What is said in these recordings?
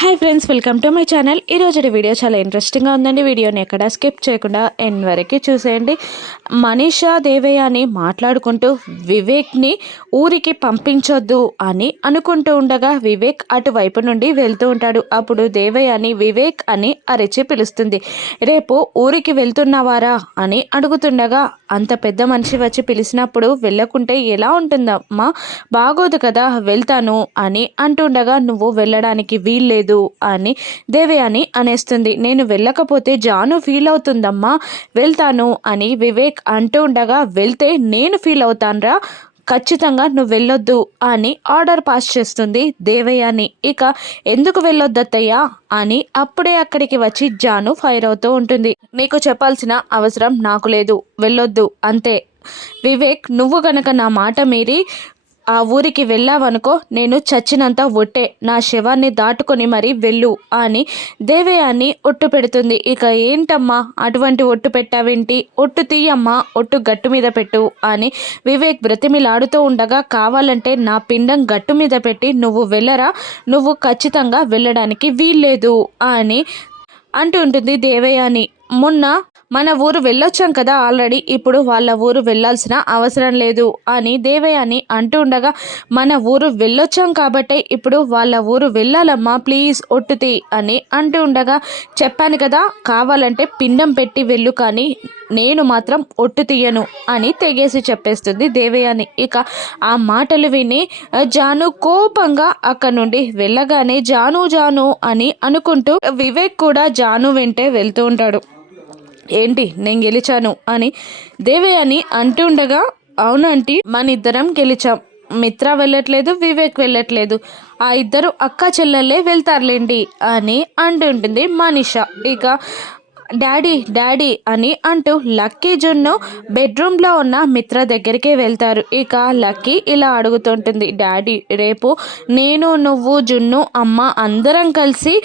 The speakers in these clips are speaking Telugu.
Hi friends, welcome to my channel. ఈరోజు వీడియో చాలా ఇంట్రెస్టింగ్గా ఉందండి. వీడియోని ఎక్కడ స్కిప్ చేయకుండా ఎండ్ వరకు చూసేయండి. మనీషా దేవయాని మాట్లాడుకుంటూ వివేక్ని ఊరికి పంపించొద్దు అని అనుకుంటూ ఉండగా వివేక్ అటువైపు నుండి వెళ్తూ ఉంటాడు. అప్పుడు దేవయాని వివేక్ అని అరిచి పిలుస్తుంది. రేపు ఊరికి వెళ్తున్నావారా అని అడుగుతుండగా, అంత పెద్ద మనిషి వచ్చి పిలిచినప్పుడు వెళ్ళకుంటే ఎలా ఉంటుందమ్మా, బాగోదు కదా, వెళ్తాను అని అంటుండగా, నువ్వు వెళ్ళడానికి వీల్లేదు అని దేవయాని అనేస్తుంది. నేను వెళ్ళకపోతే జాను ఫీల్ అవుతుందమ్మా, వెళ్తాను అని వివేక్ అంటూ ఉండగా, వెళ్తే నేను ఫీల్ అవుతాన్రా, ఖచ్చితంగా నువ్వు వెళ్ళొద్దు అని ఆర్డర్ పాస్ చేస్తుంది దేవయాని. ఇక ఎందుకు వెళ్ళొద్దత్తయ్యా అని అప్పుడే అక్కడికి వచ్చి జాను ఫైర్ అవుతూ ఉంటుంది. నీకు చెప్పాల్సిన అవసరం నాకు లేదు, వెళ్ళొద్దు అంతే. వివేక్, నువ్వు గనక నా మాట మీరి ఆ ఊరికి వెళ్ళావనుకో, నేను చచ్చినంత ఒట్టే, నా శవాన్ని దాటుకొని మరీ వెళ్ళు అని దేవయాని ఒట్టు పెడుతుంది. ఇక ఏంటమ్మా అటువంటి ఒట్టు పెట్టావేంటి, ఒట్టు తీయమ్మా, ఒట్టు గట్టు మీద పెట్టు అని వివేక్ బ్రతిమిలాడుతూ ఉండగా, కావాలంటే నా పిండం గట్టు మీద పెట్టి నువ్వు వెళ్ళరా, నువ్వు ఖచ్చితంగా వెళ్ళడానికి వీల్లేదు అని అంటూ ఉంటుంది దేవయాని. మొన్న మన ఊరు వెళ్ళొచ్చాం కదా ఆల్రెడీ, ఇప్పుడు వాళ్ళ ఊరు వెళ్ళాల్సిన అవసరం లేదు అని దేవయాని అంటూ ఉండగా, మన ఊరు వెళ్ళొచ్చాం కాబట్టే ఇప్పుడు వాళ్ళ ఊరు వెళ్ళాలమ్మా, ప్లీజ్ ఒట్టుతి అని అంటూ ఉండగా, చెప్పాను కదా కావాలంటే పిండం పెట్టి వెళ్ళు, కానీ నేను మాత్రం ఒట్టు తీయను అని తెగేసి చెప్పేస్తుంది దేవయాని. ఇక ఆ మాటలు విని జాను కోపంగా అక్కడ నుండి వెళ్ళగానే, జాను జాను అని అనుకుంటూ వివేక్ కూడా జాను వెంటే వెళ్తూ ఉంటాడు. ఏంటి నేను గెలిచాను అని దేవయాని అంటుండగా, అవునంటీ మన ఇద్దరం గెలిచాం, మిత్ర వెళ్ళట్లేదు, వివేక్ వెళ్ళట్లేదు, ఆ ఇద్దరు అక్క చెల్లెళ్ళే వెళ్తారులేండి అని అంటుంటుంది మనీషా. ఇక డాడీ డాడీ అని అంటూ లక్కీ జున్ను బెడ్రూమ్లో ఉన్న మిత్ర దగ్గరికి వెళ్తారు. ఇక లక్కీ ఇలా అడుగుతుంటుంది, డాడీ రేపు నేను నువ్వు జున్ను అమ్మ అందరం కలిసి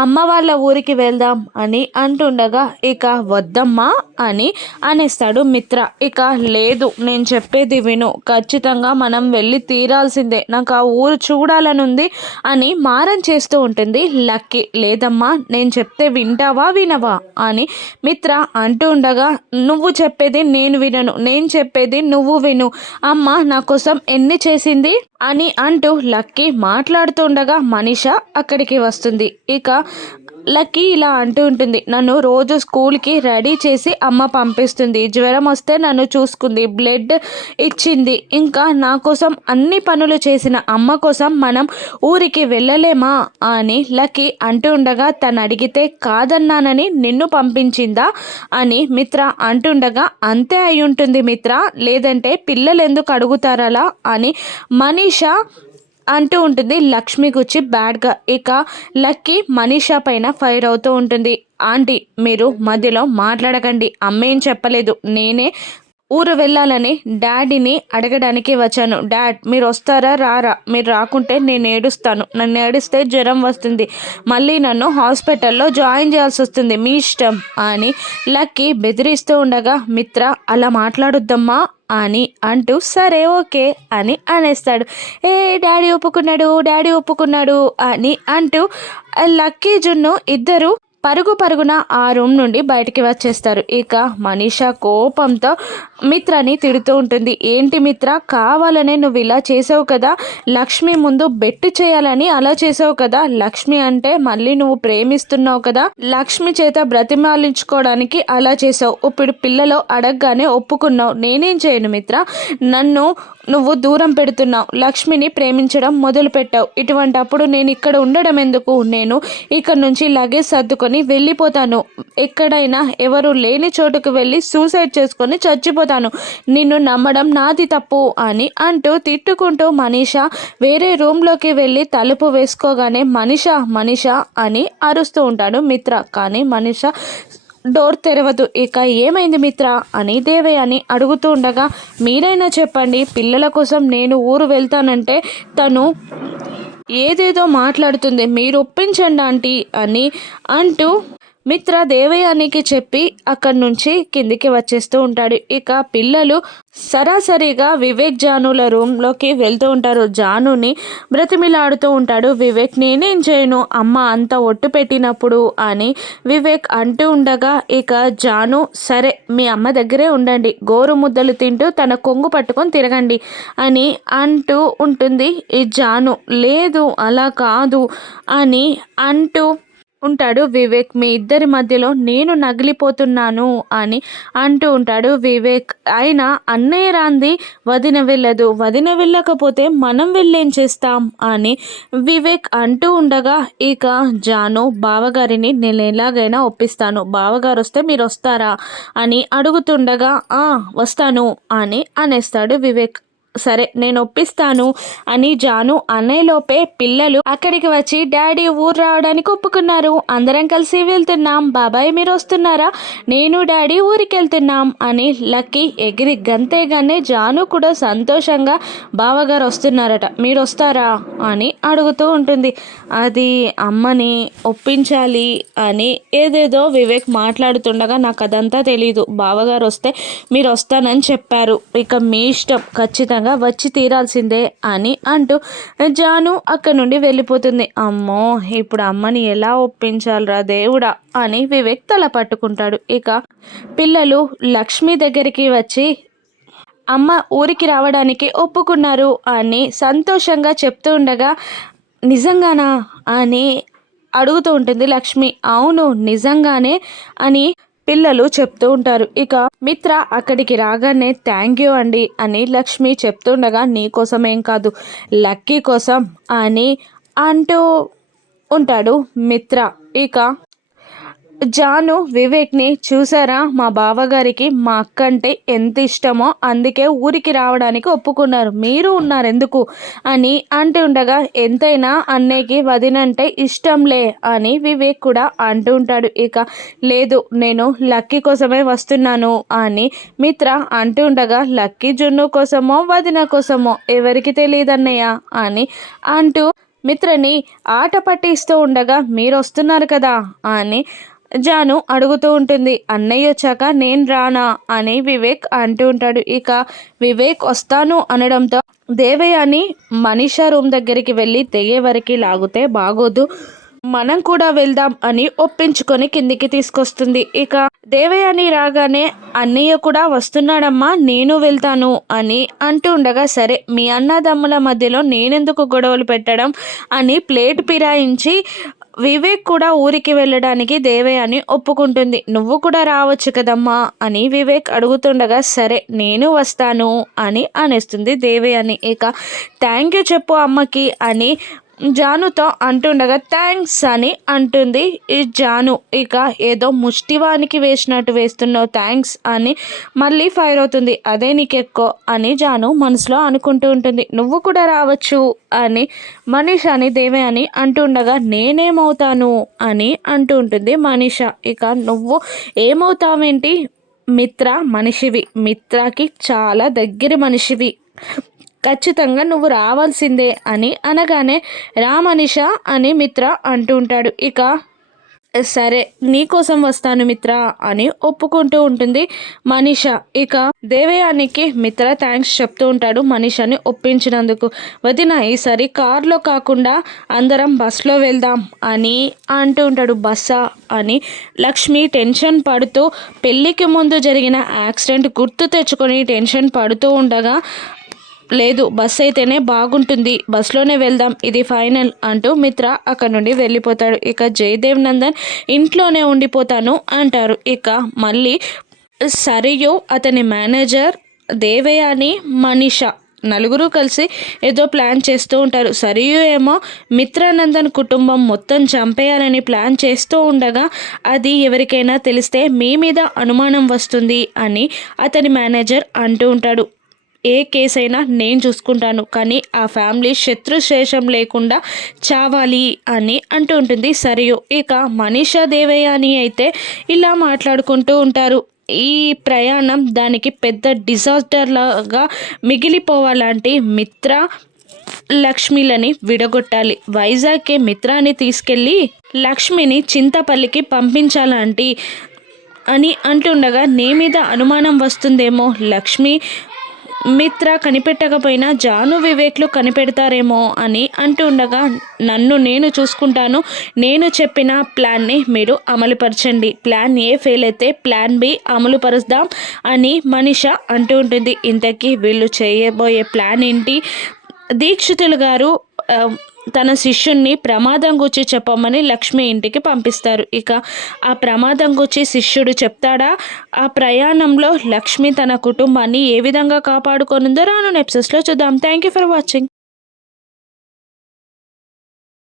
అమ్మ వాళ్ళ ఊరికి వెళ్దాం అని అంటుండగా, ఇక వద్దమ్మా అని అనేస్తాడు మిత్ర. ఇక లేదు, నేను చెప్పేది విను, ఖచ్చితంగా మనం వెళ్ళి తీరాల్సిందే, నాకు ఆ ఊరు చూడాలని ఉంది అని మారం చేస్తూ ఉంటుంది లక్కీ. లేదమ్మా, నేను చెప్తే వింటావా వినవా అని మిత్ర అంటూ ఉండగా, నువ్వు చెప్పేది నేను వినను, నేను చెప్పేది నువ్వు విను, అమ్మ నా కోసం ఎన్ని చేసింది అని అంటూ లక్కీ మాట్లాడుతుండగా మనీషా అక్కడికి వస్తుంది. ఇక లక్కీ ఇలా అంటూ ఉంటుంది, నన్ను రోజు స్కూల్కి రెడీ చేసి అమ్మ పంపిస్తుంది, జ్వరం వస్తే నన్ను చూసుకుంది, బ్లడ్ ఇచ్చింది, ఇంకా నా కోసం అన్ని పనులు చేసిన అమ్మ కోసం మనం ఊరికి వెళ్ళలేమా అని లక్కీ అంటూ ఉండగా, తను అడిగితే కాదన్నానని నిన్ను పంపించిందా అని మిత్ర అంటుండగా, అంతే అయి ఉంటుంది మిత్ర, లేదంటే పిల్లలు ఎందుకు అడుగుతారలా అని మనీషా అంటూ ఉంటుంది లక్ష్మి గురించి బ్యాడ్గా. ఇక లక్కీ మనీషా పైన ఫైర్ అవుతూ ఉంటుంది. ఆంటీ మీరు మధ్యలో మాట్లాడకండి, అమ్మేం చెప్పలేదు, నేనే ఊరు వెళ్ళాలని డాడీని అడగడానికి వచ్చాను. డాడ్ మీరు వస్తారా రారా, మీరు రాకుంటే నేను ఏడుస్తాను, నన్ను ఏడిస్తే జ్వరం వస్తుంది, మళ్ళీ నన్ను హాస్పిటల్లో జాయిన్ చేయాల్సి వస్తుంది, మీ ఇష్టం అని లక్కీ బెదిరిస్తూ ఉండగా, మిత్ర అలా మాట్లాడొద్దమ్మా అని అంటూ సరే ఓకే అని అనేస్తాడు. ఏ డాడీ ఒప్పుకున్నాడు, డాడీ ఒప్పుకున్నాడు అని అంటూ లక్కీ జున్ను ఇద్దరు పరుగు పరుగున ఆ రూమ్ నుండి బయటికి వచ్చేస్తారు. ఇక మనీషా కోపంతో మిత్రని తిడుతూ ఉంటుంది. ఏంటి మిత్ర, కావాలనే నువ్వు ఇలా చేసావు కదా, లక్ష్మి ముందు బెట్టు చేయాలని అలా చేసావు కదా, లక్ష్మి అంటే మళ్ళీ నువ్వు ప్రేమిస్తున్నావు కదా, లక్ష్మి చేత బ్రతిమాలించుకోవడానికి అలా చేసావు, ఇప్పుడు పిల్లలు అడగగానే ఒప్పుకున్నావు, నేనేం చేయను మిత్ర, నన్ను నువ్వు దూరం పెడుతున్నావు, లక్ష్మిని ప్రేమించడం మొదలు పెట్టావు, ఇటువంటప్పుడు నేను ఇక్కడ ఉండడం ఎందుకు, నేను ఇక్కడ నుంచి లగేజ్ సర్దుకొని వెళ్ళిపోతాను, ఎక్కడైనా ఎవరు లేని చోటుకు వెళ్ళి సూసైడ్ చేసుకొని చచ్చిపోతాను, నిన్ను నమ్మడం నాది తప్పు అని అంటూ తిట్టుకుంటూ మనీషా వేరే రూమ్లోకి వెళ్ళి తలుపు వేసుకోగానే మనీషా మనీషా అని అరుస్తూ ఉంటాడు మిత్ర. కానీ మనీషా డోర్ తెరవదు. ఇక ఏమైంది మిత్ర అని దేవయాని అడుగుతూ ఉండగా, మీరైనా చెప్పండి, పిల్లల కోసం నేను ఊరు వెళ్తానంటే తను ఏదేదో మాట్లాడుతుంది, మీరు ఒప్పించండి ఆంటీ అని అంటూ మిత్ర దేవయానికి చెప్పి అక్కడి నుంచి కిందికి వచ్చేస్తూ ఉంటాడు. ఇక పిల్లలు సరాసరిగా వివేక్ జానుల రూమ్లోకి వెళ్తూ ఉంటారు. జానుని బ్రతిమిలాడుతూ ఉంటాడు వివేక్. నేనేం చేయను అమ్మ అంత ఒట్టు పెట్టినప్పుడు అని వివేక్ అంటూ ఉండగా ఇక జాను సరే మీ అమ్మ దగ్గరే ఉండండి, గోరు ముద్దలు తింటూ తన కొంగు పట్టుకొని తిరగండి అని అంటూ ఉంటుంది. ఈ జాను లేదు అలా కాదు అని అంటూ ఉంటాడు వివేక్. మీ ఇద్దరి మధ్యలో నేను నగిలిపోతున్నాను అని అంటూ ఉంటాడు వివేక్. అయినా అన్నయ్య రాంది వదిన వెళ్ళదు, వదిన వెళ్ళకపోతే మనం వెళ్ళేం చేస్తాం అని వివేక్ అంటూ ఉండగా ఇక జాను బావగారిని నేను ఎలాగైనా ఒప్పిస్తాను, బావగారు వస్తే మీరు వస్తారా అని అడుగుతుండగా వస్తాను అని అనేస్తాడు వివేక్. సరే నేను ఒప్పిస్తాను అని జాను అనేలోపే పిల్లలు అక్కడికి వచ్చి డాడీ ఊరు రావడానికి ఒప్పుకున్నారు, అందరం కలిసి వెళ్తున్నాం, బాబాయ్ మీరు వస్తున్నారా, నేను డాడీ ఊరికి వెళ్తున్నాం అని లక్కీ ఎగిరి గంతేగానే జాను కూడా సంతోషంగా బావగారు వస్తున్నారట మీరు వస్తారా అని అడుగుతూ ఉంటుంది. అది అమ్మని ఒప్పించాలి అని ఏదేదో వివేక్ మాట్లాడుతుండగా నాకు అదంతా తెలీదు, బావగారు వస్తే మీరు వస్తానని చెప్పారు, ఇక మీ ఇష్టం, ఖచ్చితంగా వచ్చి తీరాల్సిందే అని అంటూ జాను అక్కడి నుండి వెళ్ళిపోతుంది. అమ్మో ఇప్పుడు అమ్మని ఎలా ఒప్పించాలరా దేవుడా అని వివేక్ తల పట్టుకుంటాడు. ఇక పిల్లలు లక్ష్మి దగ్గరికి వచ్చి అమ్మ ఊరికి రావడానికి ఒప్పుకున్నారు అని సంతోషంగా చెప్తూ ఉండగా నిజంగానా అని అడుగుతూ ఉంటుంది లక్ష్మి. అవును నిజంగానే అని పిల్లలు చెప్తూ ఉంటారు. ఇక మిత్ర అక్కడికి రాగానే థ్యాంక్ యూ అండి అని లక్ష్మి చెప్తుండగా నీకోసమేం కాదు లక్కీ కోసం అని అంటూ ఉంటాడు మిత్ర. ఇక జాను వివేక్ని చూసారా మా బావగారికి మా అక్క అంటే ఎంత ఇష్టమో అందుకే ఊరికి రావడానికి ఒప్పుకున్నారు, మీరు ఉన్నారు ఎందుకు అని అంటూ ఉండగా ఎంతైనా అన్నయ్యకి వదినంటే ఇష్టంలే అని వివేక్ కూడా అంటూ ఉంటాడు. ఇక లేదు నేను లక్కీ కోసమే వస్తున్నాను అని మిత్ర అంటూ ఉండగా లక్కీ జున్ను కోసమో వదిన కోసమో ఎవరికి తెలియదు అన్నయ్య అని అంటూ మిత్రని ఆట పట్టిస్తూ ఉండగా మీరు వస్తున్నారు కదా అని జాను అడుగుతూ ఉంటుంది. అన్నయ్య వచ్చాక నేను రానా అని వివేక్ అంటూ ఉంటాడు. ఇక వివేక్ వస్తాను అనడంతో దేవయాని మనీషా రూమ్ దగ్గరికి వెళ్ళి తెగే వరకు లాగితే బాగోదు, మనం కూడా వెళ్దాం అని ఒప్పించుకొని కిందికి తీసుకొస్తుంది. ఇక దేవయాని రాగానే అన్నయ్య కూడా వస్తున్నాడమ్మా నేను వెళ్తాను అని అంటూ ఉండగా సరే మీ అన్నదమ్ముల మధ్యలో నేనెందుకు గొడవలు పెట్టడం అని ప్లేట్ పిరాయించి వివేక్ కూడా ఊరికి వెళ్ళడానికి దేవయాని ఒప్పుకుంటుంది. నువ్వు కూడా రావచ్చు కదమ్మా అని వివేక్ అడుగుతుండగా సరే నేను వస్తాను అని అనేస్తుంది దేవయాని. ఇక థ్యాంక్ యూ చెప్పు అమ్మకి అని జానుతో అంటుండగా థ్యాంక్స్ అని అంటుంది ఈ జాను. ఇక ఏదో ముష్టివానికి వేసినట్టు వేస్తున్నావు థ్యాంక్స్ అని మళ్ళీ ఫైర్ అవుతుంది. అదే నీకు ఎక్కువ అని జాను మనసులో అనుకుంటూ ఉంటుంది. నువ్వు కూడా రావచ్చు అని మనీషాని దేవయాని అంటుండగా నేనేమవుతాను అని అంటూ ఉంటుంది మనీష. ఇక నువ్వు ఏమవుతావేంటి మిత్ర మనిషివి, మిత్రకి చాలా దగ్గర మనిషివి, ఖచ్చితంగా నువ్వు రావాల్సిందే అని అనగానే రా మనీషా అని మిత్ర అంటూ ఉంటాడు. ఇక సరే నీకోసం వస్తాను మిత్ర అని ఒప్పుకుంటూ ఉంటుంది మనీష. ఇక దేవయానికి మిత్ర థ్యాంక్స్ చెప్తూ ఉంటాడు మనీషని ఒప్పించినందుకు. వదిన ఈసారి కార్లో కాకుండా అందరం బస్లో వెళ్దాం అని అంటూ ఉంటాడు. బస్సా అని లక్ష్మి టెన్షన్ పడుతూ పెళ్ళికి ముందు జరిగిన యాక్సిడెంట్ గుర్తు తెచ్చుకొని టెన్షన్ పడుతూ ఉండగా లేదు బస్ అయితేనే బాగుంటుంది, బస్లోనే వెళ్దాం ఇది ఫైనల్ అంటూ మిత్ర అక్కడ నుండి వెళ్ళిపోతాడు. ఇక జయదేవ్ నందన్ ఇంట్లోనే ఉండిపోతాను అంటారు. ఇక మళ్ళీ సరియు అతని మేనేజర్ దేవయాని మనీష నలుగురు కలిసి ఏదో ప్లాన్ చేస్తూ ఉంటారు. సరియు ఏమో మిత్రానందన్ కుటుంబం మొత్తం చంపేయాలని ప్లాన్ చేస్తూ ఉండగా అది ఎవరికైనా తెలిస్తే మీ మీద అనుమానం వస్తుంది అని అతని మేనేజర్ అంటూ ఉంటాడు. ఏ కేసు అయినా నేను చూసుకుంటాను కానీ ఆ ఫ్యామిలీ శత్రుశేషం లేకుండా చావాలి అని అంటూ ఉంటుంది సరియు. ఇక మనీషా దేవయాని అయితే ఇలా మాట్లాడుకుంటూ ఉంటారు. ఈ ప్రయాణం దానికి పెద్ద డిజాస్టర్ లాగా మిగిలిపోవాలంటే మిత్ర లక్ష్మిలని విడగొట్టాలి. వైజాగ్‌కి మిత్రాని తీసుకెళ్ళి లక్ష్మిని చింతపల్లికి పంపించాలంటీ అని అంటుండగా నీ మీద అనుమానం వస్తుందేమో, లక్ష్మి మిత్ర కనిపెట్టకపోయినా జాను వివేక్లు కనిపెడతారేమో అని అంటుండగా నన్ను నేను చూసుకుంటాను, నేను చెప్పిన ప్లాన్ని మీరు అమలుపరచండి, ప్లాన్ ఏ ఫెయిల్ అయితే ప్లాన్ బి అమలు పరుద్దాం అని మనీష అంటూ ఉంటుంది. ఇంతకీ వీళ్ళు చేయబోయే ప్లాన్ ఏంటి? దీక్షితులు గారు తన శిష్యుణ్ణి ప్రమాదం గురించి చెప్పమని లక్ష్మి ఇంటికి పంపిస్తారు. ఇక ఆ ప్రమాదం గురించి శిష్యుడు చెప్తాడా? ఆ ప్రయాణంలో లక్ష్మి తన కుటుంబాన్ని ఏ విధంగా కాపాడుకొనుందో రానున్న ఎపిసోడ్స్లో చూద్దాం. Thank you for watching.